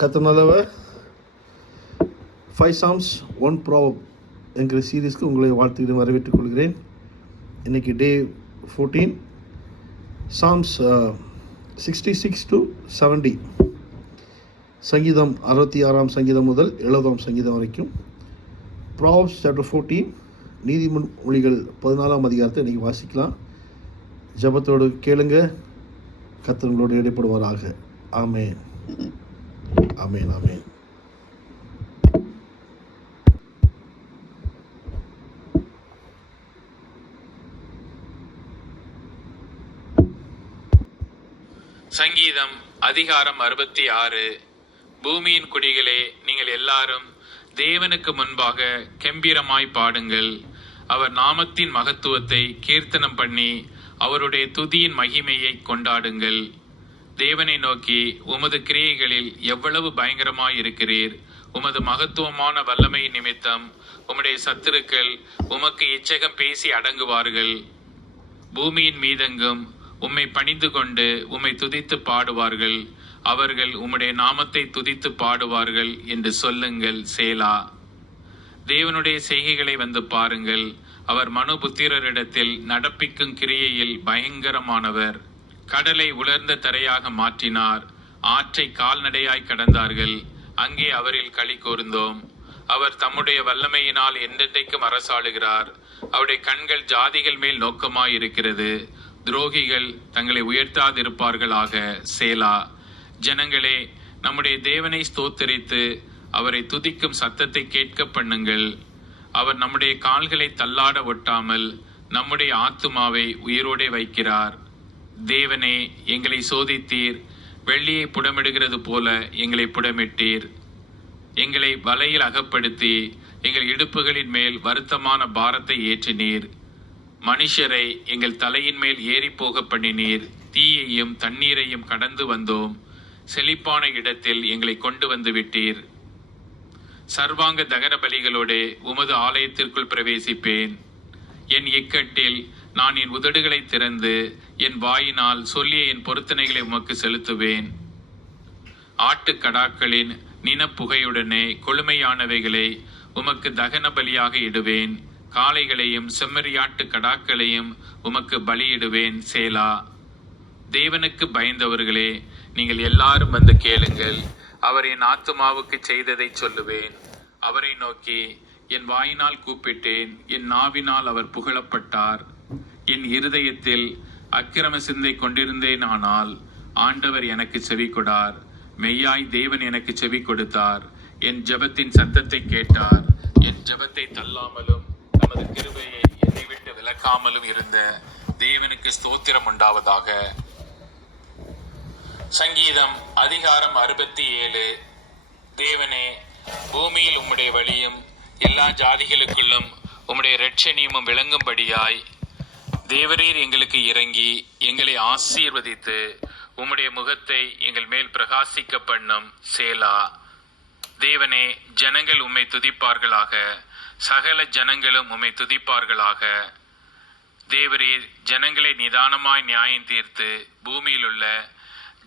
கர்த்தர் நல்லவர். 5 Psalms 1 Proverb என்கிற சீரீஸ்க்கு உங்களை வாழ்த்துக்களை வரவேற்றுக் கொள்கிறேன். இன்றைக்கி டே 14, Psalms 66 to 70, சங்கீதம் 66ஆம் சங்கீதம் முதல் 70ஆம் சங்கீதம் வரைக்கும். Proverbs chapter 14, நீதிமொழிகள் 14ஆம் அதிகாரத்தை இன்றைக்கி வாசிக்கலாம். ஜபத்தோடு கேளுங்க. கர்த்தர்களோடு இடைப்படுவாராக. ஆமென், ஆமென், ஆமென். சங்கீதம் அதிகாரம் 66. பூமியின் குடிகளே, நீங்கள் எல்லாரும் தேவனுக்கு முன்பாக கெம்பீரமாய் பாடுங்கள். அவர் நாமத்தின் மகத்துவத்தை கீர்த்தனம் பண்ணி அவருடைய துதியின் மகிமையை கொண்டாடுங்கள். தேவனை நோக்கி, உமது கிரியைகளில் எவ்வளவு பயங்கரமாய் இருக்கிறீர். உமது மகத்துவமான வல்லமை நிமித்தம் உம்முடைய சத்துருக்கள் உமக்கு இச்சகம் பேசி அடங்குவார்கள். பூமியின் மீதெங்கும் உம்மை பணிந்து கொண்டு உம்மை துதித்து பாடுவார்கள். அவர்கள் உம்முடைய நாமத்தை துதித்து பாடுவார்கள் என்று சொல்லுங்கள். சேலா. தேவனுடைய செய்கைகளை வந்து பாருங்கள். அவர் மனுபுத்திரரிடத்தில் நடப்பிக்கும் கிரியையில் பயங்கரமானவர். கடலை உலர்ந்த தரையாக மாற்றினார். ஆற்றை கால்நடையாய் கடந்தார்கள். அங்கே அவரில் களி கூர்ந்தோம். அவர் தம்முடைய வல்லமையினால் என்றென்றைக்கும் அரசாளுகிறார். அவருடைய கண்கள் ஜாதிகள் மேல் நோக்கமாய் இருக்கிறது. துரோகிகள் தங்களை உயர்த்தாதிருப்பார்களாக. சேலா. ஜனங்களே, நம்முடைய தேவனை ஸ்தோத்தரித்து அவரை துதிக்கும் சத்தத்தை கேட்க பண்ணுங்கள். அவர் நம்முடைய கால்களை தள்ளாட ஒட்டாமல் நம்முடைய ஆத்துமாவை உயிரோடே வைக்கிறார். தேவனே, எங்களை சோதித்தீர். வெள்ளியை புடமிடுகிறது போல எங்களை புடமிட்டீர். எங்களை வலையில் அகப்படுத்தி எங்கள் இடுப்புகளின் மேல் வருத்தமான பாரத்தை ஏற்றினீர். மனுஷரை எங்கள் தலையின் மேல் ஏறி போக பண்ணினீர். தீயையும் தண்ணீரையும் கடந்து வந்தோம். செழிப்பான இடத்தில் எங்களை கொண்டு வந்து விட்டீர். சர்வாங்க தகன பலிகளோடு உமது ஆலயத்திற்குள் பிரவேசிப்பேன். என் இக்கட்டில் நான் என் உதடுகளை திறந்து என் வாயினால் சொல்லிய என் பொருத்தனைகளை உமக்கு செலுத்துவேன். ஆட்டுக்கடாக்களின் நினப்புகையுடனே கொழுமையானவைகளை உமக்கு தகன பலியாக இடுவேன். காளைகளையும் செம்மறியாட்டு கடாக்களையும் உமக்கு பலியிடுவேன். சேலா. தேவனுக்கு பயந்தவர்களே, நீங்கள் எல்லாரும் வந்து கேளுங்கள். அவர் என் ஆத்துமாவுக்கு செய்ததை சொல்லுவேன். அவரை நோக்கி என் வாயினால் கூப்பிட்டேன். என் நாவினால் அவர் புகழப்பட்டார். என் இருதயத்தில் அக்கிரம சிந்தை கொண்டிருந்தேன். ஆனால் ஆண்டவர் எனக்கு செவி கொடார். மெய்யாய் தேவன் எனக்கு செவி கொடுத்தார். என் ஜெபத்தின் சத்தத்தை கேட்டார். என் ஜெபத்தை தள்ளாமலும் தமது கிருபையை என்னை விட்டு விலக்காமலும் இருந்த தேவனுக்கு ஸ்தோத்திரம் உண்டாவதாக. சங்கீதம் அதிகாரம் 67. தேவனே, பூமியில் உம்முடைய வழியும் எல்லா ஜாதிகளுக்குள்ளும் உம்முடைய இரட்சணியமும் விளங்கும்படியாய் தேவரீர் எங்களுக்கு இறங்கி எங்களை ஆசீர்வதித்து உம்முடைய முகத்தை எங்கள் மேல் பிரகாசிக்க பண்ணும். சேலா. தேவனே, ஜனங்கள் உம்மை துதிப்பார்களாக. சகல ஜனங்களும் உம்மை துதிப்பார்களாக. தேவரீர் ஜனங்களை நிதானமாய் நியாயம் தீர்த்து பூமியில் உள்ள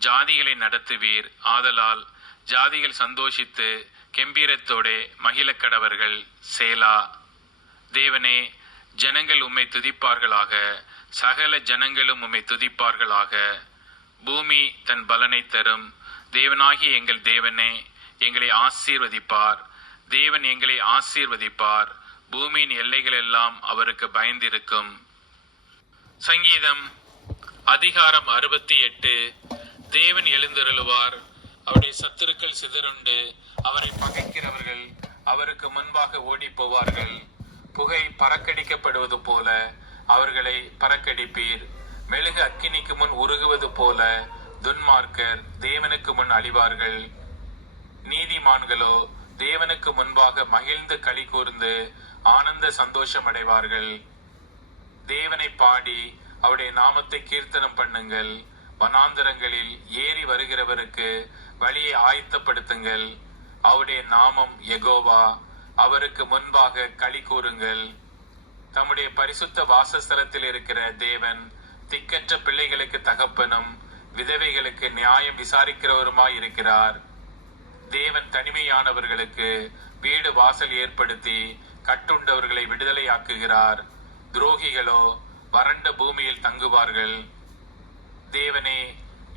ஜாதிகளை நடத்துவீர். ஆதலால் ஜாதிகள் சந்தோஷித்து கெம்பீரத்தோடே மகிழக்கடவர்கள். சேலா. தேவனே, ஜனங்கள் உம்மை துதிப்பார்களாக. சகல ஜனங்களும் உம்மை துதிப்பார்களாக. பூமி தன் பலனை தரும். தேவனாகிய எங்கள் தேவனே எங்களை ஆசீர்வதிப்பார். தேவன் எங்களை ஆசீர்வதிப்பார். பூமியின் எல்லைகள் எல்லாம் அவருக்கு பயந்திருக்கும். சங்கீதம் அதிகாரம் 68. தேவன் எழுந்தருளுவார். அவருடைய சத்துருக்கள் சிதறுண்டு அவரை பகைக்கிறவர்கள் அவருக்கு முன்பாக ஓடி போவார்கள். புகை பறக்கடிக்கப்படுவது போல அவர்களை பறக்கடிப்பீர். மெழுகு அக்கினிக்கு முன் உருகுவது போல துன்மார்க்கர் தேவனுக்கு முன் அழிவார்கள். நீதிமான்களோ தேவனுக்கு முன்பாக மகிழ்ந்து களி கூர்ந்து ஆனந்த சந்தோஷம் அடைவார்கள். தேவனை பாடி அவருடைய நாமத்தை கீர்த்தனம் பண்ணுங்கள். வனாந்தரங்களில் ஏறி வருகிறவருக்கு வழியை ஆயத்தப்படுத்துங்கள். அவருடைய நாமம் யெகோவா. அவருக்கு முன்பாக களி கூறுங்கள். தம்முடைய பரிசுத்த வாசஸ்தலத்தில் இருக்கிற தேவன் திக்கற்ற பிள்ளைகளுக்கு தகப்பனும் விதவைகளுக்கு நியாயம் விசாரிக்கிறவருமாய் இருக்கிறார். தேவன் தனிமையானவர்களுக்கு வீடு வாசல் ஏற்படுத்தி கட்டுண்டவர்களை விடுதலையாக்குகிறார். துரோகிகளோ வறண்ட பூமியில் தங்குவார்கள். தேவனே,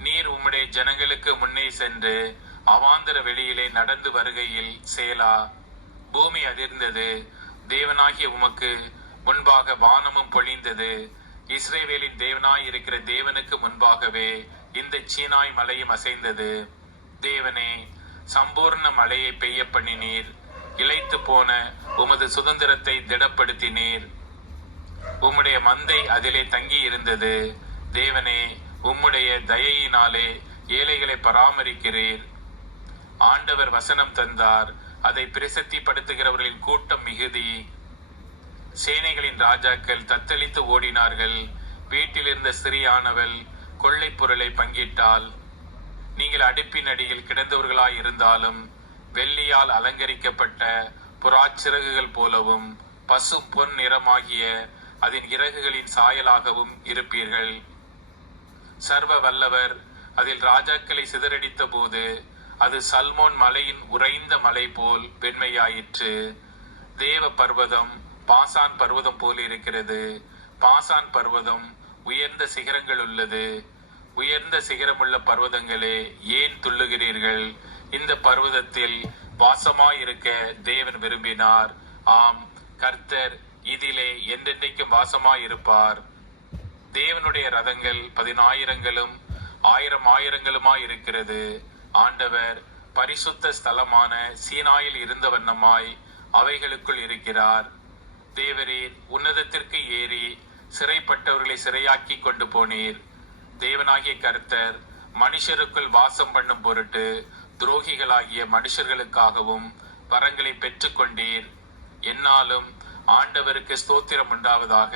நீர் உம்முடைய ஜனங்களுக்கு முன்னே சென்று அவாந்தர வெளியிலே நடந்து வருகையில் சேலா. பூமி அதிர்ந்தது, தேவனாகிய உமக்கு முன்பாக வானமும் பொழிந்தது. இஸ்ரவேலின் தேவனாய் இருக்கிற தேவனுக்கு முன்பாகவே இந்த சீனாய் மலையும் அசைந்தது. தேவனே, சம்பூர்ண மழையை பெய்ய பண்ணினீர். இளைத்து போன உமது சுதந்திரத்தை திடப்படுத்தினீர். உம்முடைய மந்தை அதிலே தங்கி இருந்தது. தேவனே, உம்முடைய தயையினாலே ஏழைகளை பராமரிக்கிறீர். ஆண்டவர் வசனம் தந்தார், அதை பிரசித்திப்படுத்துகிறவர்களின் கூட்டம் மிகுதி. சேனைகளின் ராஜாக்கள் தத்தளித்து ஓடினார்கள். வீட்டில் இருந்த ஸ்திரியானவள் கொள்ளை பொருளை பங்கிட்டாள். நீங்கள் அடுப்பின் அடியில் கிடந்தவர்களாய் இருந்தாலும் வெள்ளியால் அலங்கரிக்கப்பட்ட புறாச்சிறகுகள் போலவும் பசும் பொன் நிறமாகிய அதன் இறகுகளின் சாயலாகவும் இருப்பீர்கள். சர்வ வல்லவர் அதில் ராஜாக்களை சிதறடித்த போது அது சல்மோன் மலையின் உறைந்த மலை போல் வெண்மையாயிற்று. தேவ பர்வதம் பாசான் பர்வதம் போல் இருக்கிறது. பாசான் பர்வதம் உயர்ந்த சிகரங்கள் உள்ளது. உயர்ந்த சிகரமுள்ள பர்வதங்களே, ஏன் துள்ளுகிறீர்கள்? இந்த பர்வதத்தில் வாசமாயிருக்க தேவன் விரும்பினார். ஆம், கர்த்தர் இதிலே என்றென்றைக்கும் வாசமாயிருப்பார். தேவனுடைய ரதங்கள் 10,000ங்களும் 1000 இருக்கிறது. ஆண்டவர் பரிசுத்த ஸ்தலமான சீனாயில் இருந்த வண்ணமாய் அவைகளுக்குள் இருக்கிறார். தேவரீர் உன்னதத்திற்கு ஏறி சிறைப்பட்டவர்களை சிறையாக்கி கொண்டு போனீர். தேவனாகிய கர்த்தர் மனுஷருக்குள் வாசம் பண்ணும் பொருட்டு துரோகிகளாகிய மனுஷர்களுக்காகவும் வரங்களை பெற்றுக் கொண்டீர். என்னாலும் ஆண்டவருக்கு ஸ்தோத்திரம் உண்டாவதாக.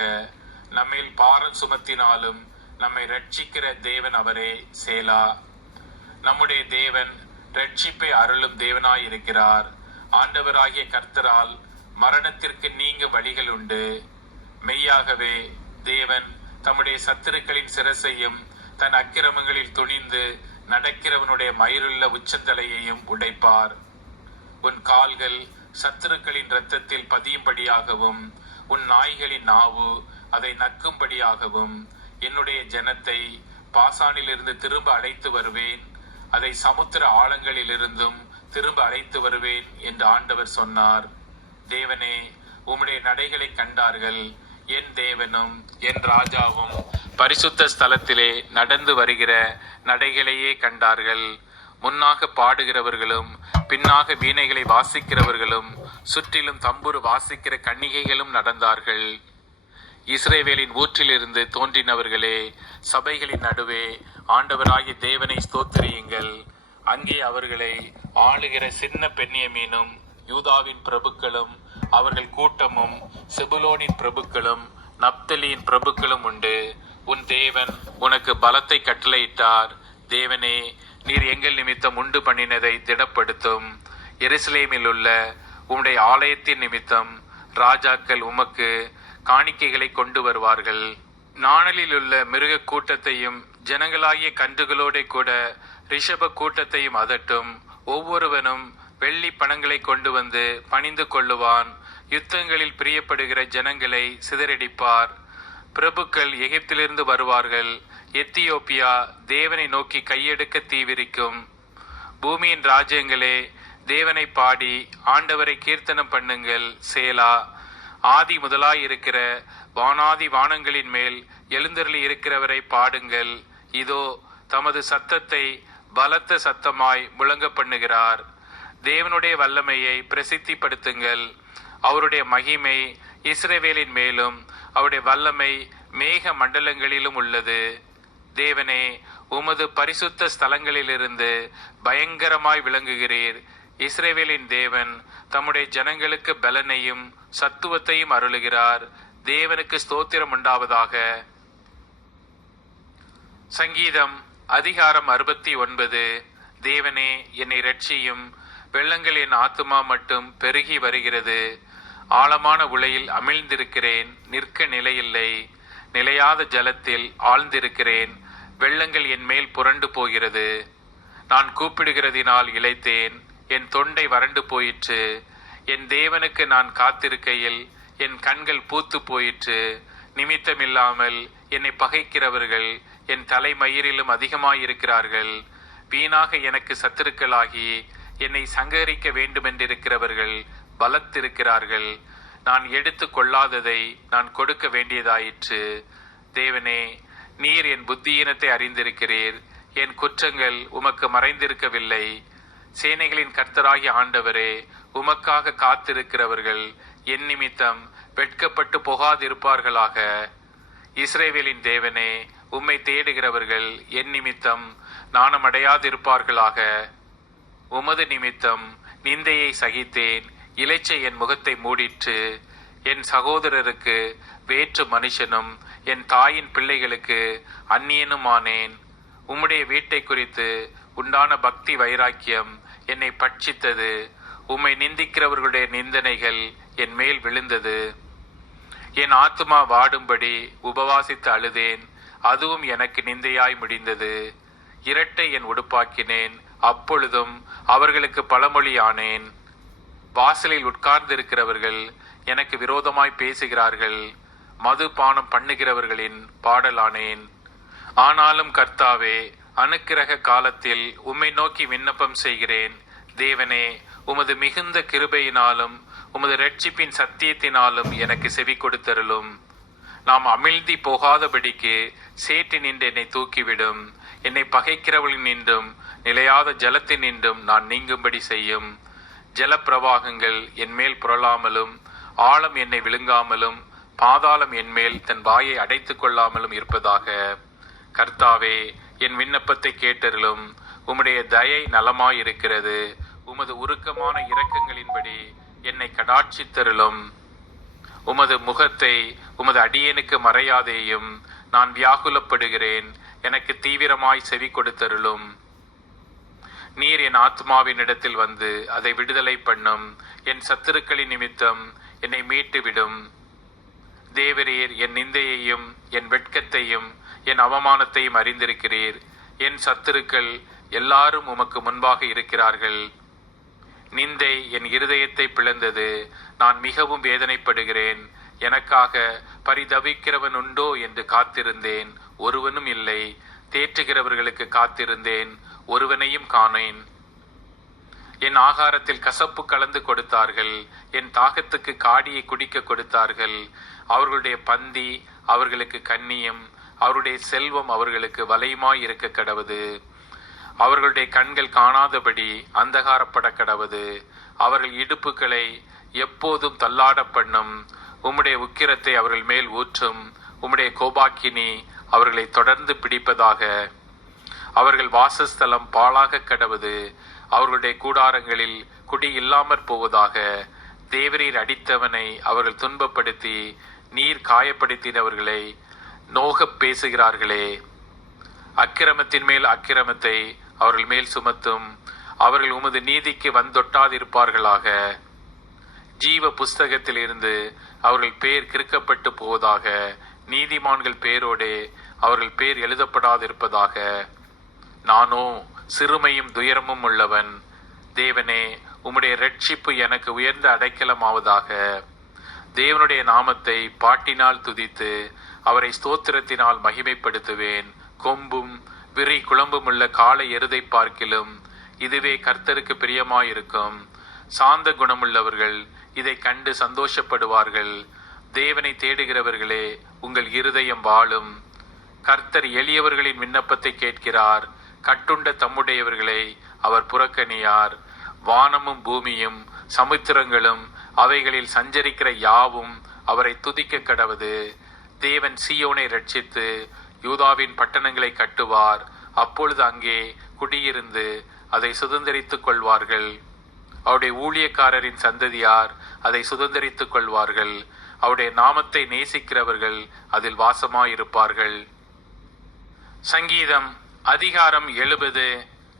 நம்மில் பாரம் சுமத்தினாலும் நம்மை ரட்சிக்கிற தேவன் அவரே. சேலா. நம்முடைய தேவன் ரட்சிப்பை அருளும் தேவனாயிருக்கிறார். ஆண்டவராகிய கர்த்தரால் மரணத்திற்கு நீங்க வழிகள் உண்டு. மெய்யாகவே தேவன் தம்முடைய சத்துருக்களின் சிரசையும் தன் அக்கிரமங்களில் துணிந்து நடக்கிறவனுடைய மயிருள்ள உச்சந்தலையையும் உடைப்பார். உன் கால்கள் சத்துருக்களின் இரத்தத்தில் பதியும்படியாகவும் உன் நாய்களின் நாவு அதை நக்கும்படியாகவும் என்னுடைய ஜனத்தை பாசானிலிருந்து திரும்ப அழைத்து வருவேன். அதை சமுத்திர ஆழங்களிலிருந்தும் திரும்ப அழைத்து வருவேன் என்று ஆண்டவர் சொன்னார். தேவனே, உம்முடைய நடைகளை கண்டார்கள். என் தேவனும் என் ராஜாவும் பரிசுத்த ஸ்தலத்திலே நடந்து வருகிற நடைகளையே கண்டார்கள். முன்னாக பாடுகிறவர்களும் பின்னாக வீணைகளை வாசிக்கிறவர்களும் சுற்றிலும் தம்புரு வாசிக்கிற கன்னிகைகளும் நடந்தார்கள். இஸ்ரவேலின் ஊற்றிலிருந்து தோன்றினவர்களே, சபைகளின் நடுவே ஆண்டவராகிய தேவனை ஸ்தோத்திரியுங்கள். அங்கே அவர்களை ஆளுகிற சின்ன பென்யமீனும் யூதாவின் பிரபுக்களும் அவர்கள் கூட்டமும் செபுலோனின் பிரபுக்களும் நப்தலியின் பிரபுக்களும் உண்டு. உன் தேவன் உனக்கு பலத்தை கட்டளையிட்டார். தேவனே, நீர் எங்கள் நிமித்தம் உண்டு பண்ணினதை திடப்படுத்தும். எருசலேமில் உள்ள உம்முடைய ஆலயத்தின் நிமித்தம் ராஜாக்கள் உமக்கு காணிக்கைகளை கொண்டு வருவார்கள். நாணலில் உள்ள மிருக கூட்டத்தையும் ஜனங்களாகிய கன்றுகளோட கூட ரிஷப கூட்டத்தையும் அதட்டும். ஒவ்வொருவனும் வெள்ளி பணங்களை கொண்டு வந்து பணிந்து கொள்ளுவான். யுத்தங்களில் பிரியப்படுகிற ஜனங்களை சிதறடிப்பார். பிரபுக்கள் எகிப்திலிருந்து வருவார்கள். எத்தியோப்பியா தேவனை நோக்கி கையெடுக்க தீவிரிக்கும். பூமியின் ராஜ்யங்களே, தேவனை பாடி ஆண்டவரை கீர்த்தனம் பண்ணுங்கள். சேலா. ஆதி முதலாய் இருக்கிற வானாதி வானங்களின் மேல் எழுந்தருளி இருக்கிறவரை பாடுங்கள். இதோ தமது சத்தத்தை பலத்த சத்தமாய் முழங்க பண்ணுகிறார். தேவனுடைய வல்லமையை பிரசித்திப்படுத்துங்கள். அவருடைய மகிமை இஸ்ரவேலின் மேலும் அவருடைய வல்லமை மேக மண்டலங்களிலும் உள்ளது. தேவனே, உமது பரிசுத்த ஸ்தலங்களிலிருந்து பயங்கரமாய் விளங்குகிறீர். இஸ்ரவேலின் தேவன் தம்முடைய ஜனங்களுக்கு பலனையும் சத்துவத்தையும் அருளுகிறார். தேவனுக்கு ஸ்தோத்திரம் உண்டாவதாக. சங்கீதம் அதிகாரம் 69. தேவனே, என்னை இரட்சியும். வெள்ளங்கள் என் ஆத்துமா மட்டும் பெருகி வருகிறது. ஆழமான உளையில் அமிழ்ந்திருக்கிறேன், நிற்க நிலையில்லை. நிலையாத ஜலத்தில் ஆழ்ந்திருக்கிறேன், வெள்ளங்கள் என் மேல் புரண்டு போகிறது. நான் கூப்பிடுகிறதினால் இளைத்தேன், என் தொண்டை வறண்டு போயிற்று. என் தேவனுக்கு நான் காத்திருக்கையில் என் கண்கள் பூத்து போயிற்று. நிமித்தமில்லாமல் என்னை பகைக்கிறவர்கள் என் தலைமயிரிலும் அதிகமாயிருக்கிறார்கள். வீணாக எனக்கு சத்துருக்களாகி என்னை சங்கரிக்க வேண்டுமென்றிருக்கிறவர்கள் பலத்திருக்கிறார்கள். நான் எடுத்து கொள்ளாததை நான் கொடுக்க வேண்டியதாயிற்று. தேவனே, நீர் என் புத்தியீனத்தை அறிந்திருக்கிறீர். என் குற்றங்கள் உமக்கு மறைந்திருக்கவில்லை. சேனைகளின் கர்த்தராகிய ஆண்டவரே, உமக்காக காத்திருக்கிறவர்கள் என் நிமித்தம் வெட்கப்பட்டு போகாதிருப்பார்களாக. இஸ்ரவேலின் தேவனே, உம்மை தேடுகிறவர்கள் என் நிமித்தம் நாணமடையாதிருப்பார்களாக. உமது நிமித்தம் நிந்தையை சகித்தேன். இளைச்சை என் முகத்தை மூடிற்று. என் சகோதரருக்கு வேற்று மனுஷனும் என் தாயின் பிள்ளைகளுக்கு அந்நியனுமானேன். உம்முடைய வீட்டை குறித்து உண்டான பக்தி வைராக்கியம் என்னை பட்சித்தது. உம்மை நிந்திக்கிறவர்களுடைய நிந்தனைகள் என் மேல் விழுந்தது. என் ஆத்துமா வாடும்படி உபவாசித்து அழுதேன். அதுவும் எனக்கு நிந்தையாய் முடிந்தது. இரட்டை என் உடுப்பாக்கினேன். அப்பொழுதும் அவர்களுக்கு பழமொழியானேன். வாசலில் உட்கார்ந்திருக்கிறவர்கள் எனக்கு விரோதமாய் பேசுகிறார்கள். மது பானம் பண்ணுகிறவர்களின் பாடலானேன். ஆனாலும் கர்த்தாவே, அனுக்கிரக காலத்தில் உம்மை நோக்கி விண்ணப்பம் செய்கிறேன். தேவனே, உமது மிகுந்த கிருபையினாலும் உமது இரட்சிப்பின் சத்தியத்தினாலும் எனக்கு செவி கொடுத்தருளும். நாம் அமிழ்தி போகாதபடிக்கு சேற்றி நின்று என்னை தூக்கிவிடும். என்னை பகைக்கிறவளின் நின்றும் நிலையாத ஜலத்தின் நின்றும் நான் நீங்கும்படி செய்யும். ஜலப்பிரவாகங்கள் என் மேல் புரளாமலும் ஆழம் என்னை விழுங்காமலும் பாதாளம் என் மேல் தன் வாயை அடைத்துக் கொள்ளாமலும் இருப்பதாக. கர்த்தாவே, என் விண்ணப்பத்தை கேட்டருளும். உம்முடைய தயை நலமாயிருக்கிறது. உமது உருக்கமான இரக்கங்களின்படி என்னை கடாட்சித்தருளும். உமது முகத்தை உமது அடியேனுக்கு மறையாதேயும். நான் வியாகுலப்படுகிறேன். எனக்கு தீவிரமாய் செவி கொடுத்தருளும். நீர் என் ஆத்மாவினிடத்தில் வந்து அதை விடுதலை பண்ணும். என் சத்துருக்களின் நிமித்தம் என்னை மீட்டு விடும். தேவரீர் என் நிந்தையையும் என் வெட்கத்தையும் என் அவமானத்தையும் அறிந்திருக்கிறீர். என் சத்துருக்கள் எல்லாரும் உமக்கு முன்பாக இருக்கிறார்கள். நிந்தை என் இருதயத்தை பிளந்தது. நான் மிகவும் வேதனைப்படுகிறேன். எனக்காக பரிதவிக்கிறவன் உண்டோ என்று காத்திருந்தேன், ஒருவனும் இல்லை. தேற்றுகிறவர்களுக்கு காத்திருந்தேன், ஒருவனையும் காணேன். என் ஆகாரத்தில் கசப்பு கலந்து கொடுத்தார்கள். என் தாகத்துக்கு காடியை குடிக்க கொடுத்தார்கள். அவர்களுடைய பந்தி அவர்களுக்கு கண்ணியம், அவருடைய செல்வம் அவர்களுக்கு வலையுமாய் இருக்க கடவுது. அவர்களுடைய கண்கள் காணாதபடி அந்தகாரப்பட கடவுது. அவர்கள் இடுப்புகளை எப்போதும் தள்ளாட பண்ணும். உம்முடைய உக்கிரத்தை அவர்கள் மேல் ஊற்றும். உம்முடைய கோபாக்கினி அவர்களை தொடர்ந்து பிடிப்பதாக. அவர்கள் வாசஸ்தலம் பாழாக கடவுது. அவர்களுடைய கூடாரங்களில் குடி இல்லாமற் போவதாக. தேவரீர் அடித்தவனை அவர்கள் துன்பப்படுத்தி நீர் காயப்படுத்தினவர்களை நோகப் பேசுகிறார்களே. அக்கிரமத்தின் மேல் அக்கிரமத்தை அவர்கள் மேல் சுமத்தும். அவர்கள் உமது நீதிக்கு வந்தொட்டாதிருப்பார்களாக. ஜீவ புஸ்தகத்தில் இருந்து அவர்கள் பேர் கிறுக்கப்பட்டு போவதாக. நீதிமான்கள் பேரோடே அவர்கள் பேர் எழுதப்படாதிருப்பதாக. நானோ சிறுமையும் துயரமும் உள்ளவன். தேவனே, உம்முடைய இரட்சிப்பு எனக்கு உயர்ந்த அடைக்கலமாவதாக. தேவனுடைய நாமத்தை பாட்டினால் துதித்து அவரை ஸ்தோத்திரத்தினால் மகிமைப்படுத்துவேன். கொம்பும் விரி குழம்பும் உள்ள காளை எருதை பார்க்கிலும் இதுவே கர்த்தருக்கு பிரியமாயிருக்கும். சாந்த குணமுள்ளவர்கள் இதை கண்டு சந்தோஷப்படுவார்கள். தேவனை தேடுகிறவர்களே, உங்கள் இருதயம் வாழும். கர்த்தர் எளியவர்களின் விண்ணப்பத்தை கேட்கிறார். கட்டுண்ட தம்முடையவர்களை அவர் புறக்கணியார். வானமும் பூமியும் சமுத்திரங்களும் அவைகளில் சஞ்சரிக்கிற யாவும் அவரை துதிக்க கடவுது. தேவன் சீயோனை ரட்சித்து யூதாவின் பட்டணங்களை கட்டுவார். அப்பொழுது அங்கே குடியிருந்து அதை சுதந்தரித்துக் கொள்வார்கள். அவருடைய ஊழியக்காரரின் சந்ததியார் அதை சுதந்தரித்துக் கொள்வார்கள். அவருடைய நாமத்தை நேசிக்கிறவர்கள் அதில் வாசமாயிருப்பார்கள். சங்கீதம் அதிகாரம் 70.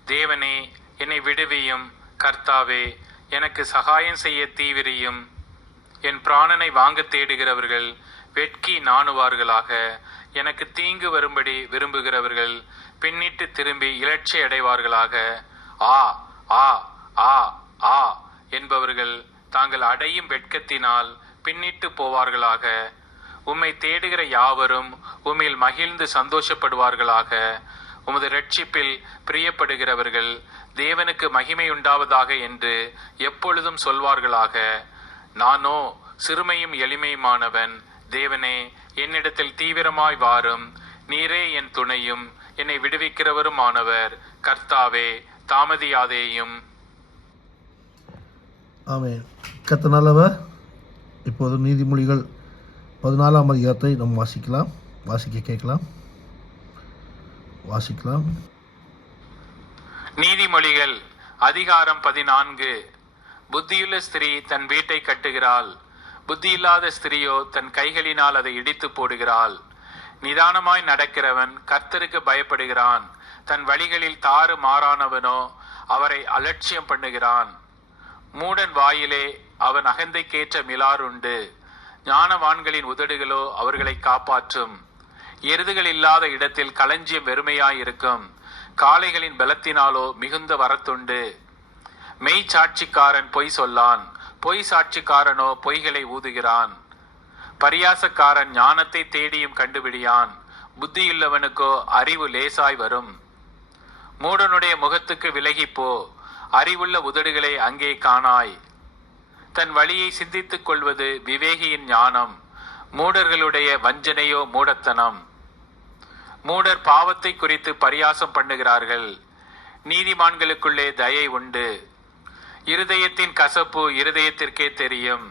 தேவனே, என்னை விடுவியும். கர்த்தாவே, எனக்கு சகாயம் செய்ய தீவிரியும். என் பிராணனை வாங்க தேடுகிறவர்கள் வெட்கி நாணுவார்களாக. எனக்கு தீங்கு வரும்படி விரும்புகிறவர்கள் பின்னிட்டு திரும்பி இலட்சி அடைவார்களாக. ஆ ஆ ஆ என்பவர்கள் தாங்கள் அடையும் வெட்கத்தினால் பின்னிட்டு போவார்களாக. உம்மை தேடுகிற யாவரும் உம்மில் மகிழ்ந்து சந்தோஷப்படுவார்களாக. உமது இரட்சிப்பில் பிரியப்படுகிறவர்கள் தேவனுக்கு மகிமையுண்டாவதாக என்று எப்பொழுதும் சொல்வார்களாக. நானோ சிறுமையும் எளிமையுமானவன். தேவனே, என்னிடத்தில் தீவிரமாய் வாரும். நீரே என் துணையும் என்னை விடுவிக்கிறவருமானவர். கர்த்தாவே, தாமதியாதேயும். ஆமென். கர்த்தர் நல்லவர். இப்போது நீதிமொழிகள் 14ஆம் அதிகாரத்தை நாம் வாசிக்கலாம். நீதிமொழிகள் அதிகாரம் 14. புத்தியுள்ள ஸ்திரீ தன் வீட்டை கட்டுகிறாள், புத்தியில்லாத ஸ்திரீயோ தன் கைகளினால் அதை இடித்து போடுகிறாள். நிதானமாய் நடக்கிறவன் கர்த்தருக்கு பயப்படுகிறான். தன் வழிகளில் தாறு மாறானவனோ அவரை அலட்சியம் பண்ணுகிறான். மூடன் வாயிலே அவன் அகந்தைக்கேற்ற மிலாறுண்டு. ஞானவான்களின் உதடுகளோ அவர்களை காப்பாற்றும். எருதுகள் இல்லாத இடத்தில் களஞ்சியம் வெறுமையாயிருக்கும். காளைகளின் பலத்தினாலோ மிகுந்த வரத்துண்டு. மெய் சாட்சிக்காரன் பொய் சொல்லான், பொய் சாட்சிக்காரனோ பொய்களை ஊதுகிறான். பரியாசக்காரன் ஞானத்தை தேடியும் கண்டுபிடியான். புத்தியுள்ளவனுக்கோ அறிவு லேசாய் வரும். மூடனுடைய முகத்துக்கு விலகிப்போ, அறிவுள்ள உதடுகளை அங்கே காணாய். தன் வழியை சிந்தித்துக் கொள்வது விவேகியின் ஞானம். மூடர்களுடைய வஞ்சனையோ மூடத்தனம். மூடர் பாவத்தை குறித்து பரியாசம் பண்ணுகிறார்கள். நீதிமான்களுக்குள்ளே தயை உண்டு. இருதயத்தின் கசப்பு இருதயத்திற்கே தெரியும்.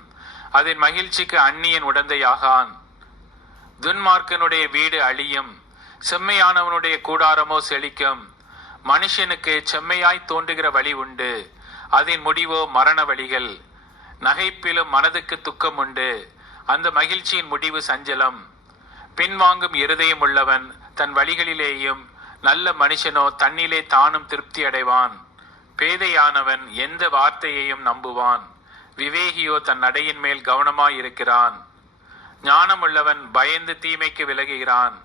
அதன் மகிழ்ச்சிக்கு அந்நியன் உடந்தையாகான். துன்மார்க்கனுடைய வீடு அழியும், செம்மையானவனுடைய கூடாரமோ செழிக்கும். மனுஷனுக்கு செம்மையாய் தோன்றுகிற வழி உண்டு, அதன் முடிவோ மரண வழிகள். நகைப்பிலும் மனதுக்கு துக்கம் உண்டு, அந்த மகிழ்ச்சியின் முடிவு சஞ்சலம். பின்வாங்கும் இருதயம் உள்ளவன் தன் வழிகளிலேயும், நல்ல மனுஷனோ தன்னிலே தானும் திருப்தி அடைவான். பேதையானவன் எந்த வார்த்தையையும் நம்புவான். விவேகியோ தன் நடையின் மேல் கவனமாயிருக்கிறான். ஞானமுள்ளவன் பயந்து தீமைக்கு விலகுகிறான்.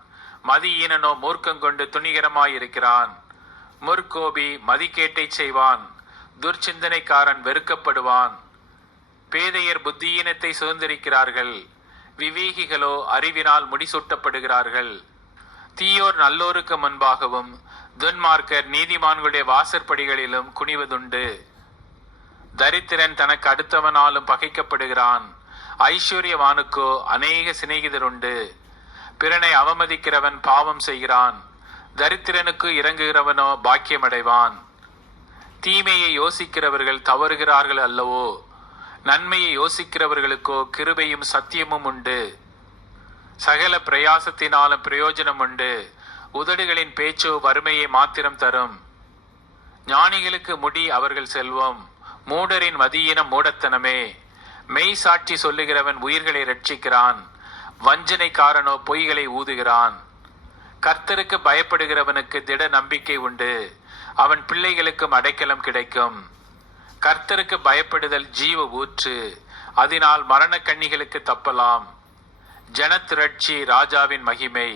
மதியீனனோ மூர்க்கங்கொண்டு துணிகரமாயிருக்கிறான். முற்கோபி மதிக்கேட்டை செய்வான். துர்ச்சிந்தனைக்காரன் வெறுக்கப்படுவான். பேதையர் புத்தியீனத்தை சுதந்திரிக்கிறார்கள். விவேகிகளோ அறிவினால் முடிசூட்டப்படுகிறார்கள். தீயோர் நல்லோருக்கு முன்பாகவும், துன்மார்க்கர் நீதிமான்களுடைய வாசற்படிகளிலும் குனிவதுண்டு. தரித்திரன் தனக்கு அடுத்தவனாலும் பகைக்கப்படுகிறான். ஐஸ்வர்யவானுக்கோ அநேக சிநேகிதருண்டு. பிறனை அவமதிக்கிறவன் பாவம் செய்கிறான். தரித்திரனுக்கு இறங்குகிறவனோ பாக்கியமடைவான். தீமையை யோசிக்கிறவர்கள் தவறுகிறார்கள் அல்லவோ? நன்மையை யோசிக்கிறவர்களுக்கோ கிருபையும் சத்தியமும் உண்டு. சகல பிரயாசத்தினாலும் பிரயோஜனம் உண்டு. உதடுகளின் பேச்சோ வறுமையை மாத்திரம் தரும். ஞானிகளுக்கு முடி அவர்கள் செல்வம், மூடரின் மதியினம் மூடத்தனமே. மெய் சாட்சி சொல்லுகிறவன் உயிர்களை ரட்சிக்கிறான். வஞ்சனைக்காரனோ பொய்களை ஊதுகிறான். கர்த்தருக்கு பயப்படுகிறவனுக்கு திட நம்பிக்கை உண்டு. அவன் பிள்ளைகளுக்கும் அடைக்கலம் கிடைக்கும். கர்த்தருக்கு பயப்படுதல் ஜீவ ஊற்று, அதனால் மரண கண்ணிகளுக்கு தப்பலாம். ஜனத்திரட்சி ராஜாவின் மகிமை,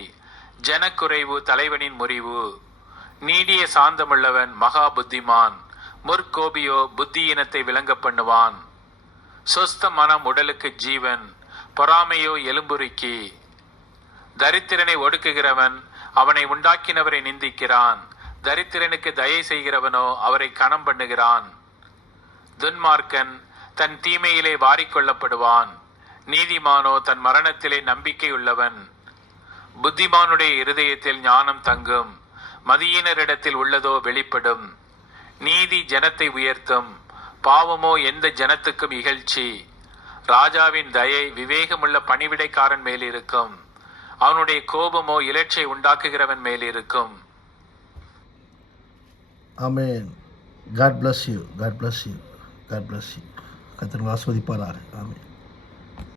ஜனக்குறைவு தலைவனின் முறிவு. நீடிய சாந்தமுள்ளவன் மகா புத்திமான். முற்கோபியோ புத்தியினத்தை விளங்க பண்ணுவான். சொஸ்த மனம் உடலுக்கு ஜீவன், பொறாமையோ எலும்புருக்கி. தரித்திரனை ஒடுக்குகிறவன் அவனை உண்டாக்கினவரை நிந்திக்கிறான். தரித்திரனுக்கு தயை செய்கிறவனோ அவரை கனம் பண்ணுகிறான். துன்மார்க்கன் தன் தீமையிலே வாரிக்கொள்ளப்படுவான். நீதிமானோ தன் மரணத்திலே நம்பிக்கை உள்ளவன். புத்திமானுடைய இருதயத்தில் ஞானம் தங்கும். மதியினரிடத்தில் உள்ளதோ வெளிப்படும். நீதி ஜனத்தை உயர்த்தும், பாவமோ எந்த ஜனத்துக்கும் இகழ்ச்சி. ராஜாவின் தயை விவேகமுள்ள பணிவிடைக்காரன் மேலிருக்கும். அவனுடைய கோபமோ இலட்சை உண்டாக்குகிறவன் மேலிருக்கும். ஆமென். God bless you. God bless you. God bless you. கர்த்தர் ஆசீர்வதிப்பாராக. ஆமென்.